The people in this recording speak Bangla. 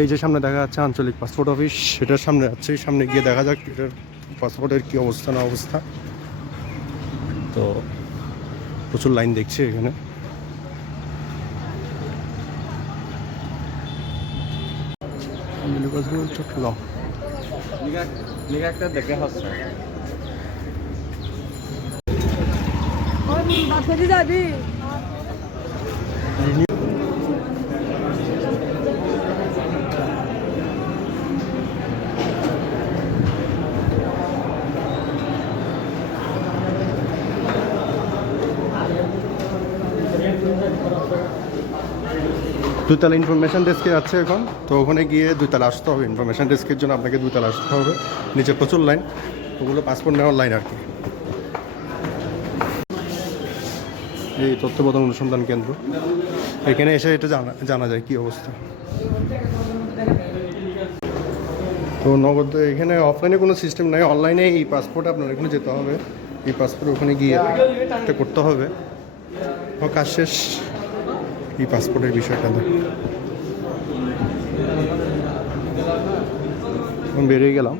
এই যে সামনে দেখা যাচ্ছে আঞ্চলিক পাসপোর্ট অফিস, সেটার সামনে যাচ্ছে, সামনে গিয়ে দেখা যাক এটার পাসপোর্টের কী অবস্থা না অবস্থা। তো প্রচুর লাইন দেখছি এখানে। দেখে হচ্ছে যাবি দুইতলা ইনফরমেশন ডেস্কে যাচ্ছে এখন। তো ওখানে গিয়ে দুইতলা আসতে হবে, ইনফরমেশন ডেস্কের জন্য আপনাকে দুইতলা আসতে হবে। নিচে প্রচুর লাইন, ওগুলো পাসপোর্ট নেওয়ার লাইন আর কি। এই তথ্য প্রদান অনুসন্ধান কেন্দ্র, এখানে এসে এটা জানা যায় কী অবস্থা। তো নগদ এখানে অফলাইনে কোনো সিস্টেম নাই, অনলাইনে এই পাসপোর্ট আপনার এখানে যেতে হবে। এই পাসপোর্ট ওখানে গিয়ে এটা করতে হবে। কাজ শেষ এই পাসপোর্টের বিষয়টা বেরিয়ে গেলাম।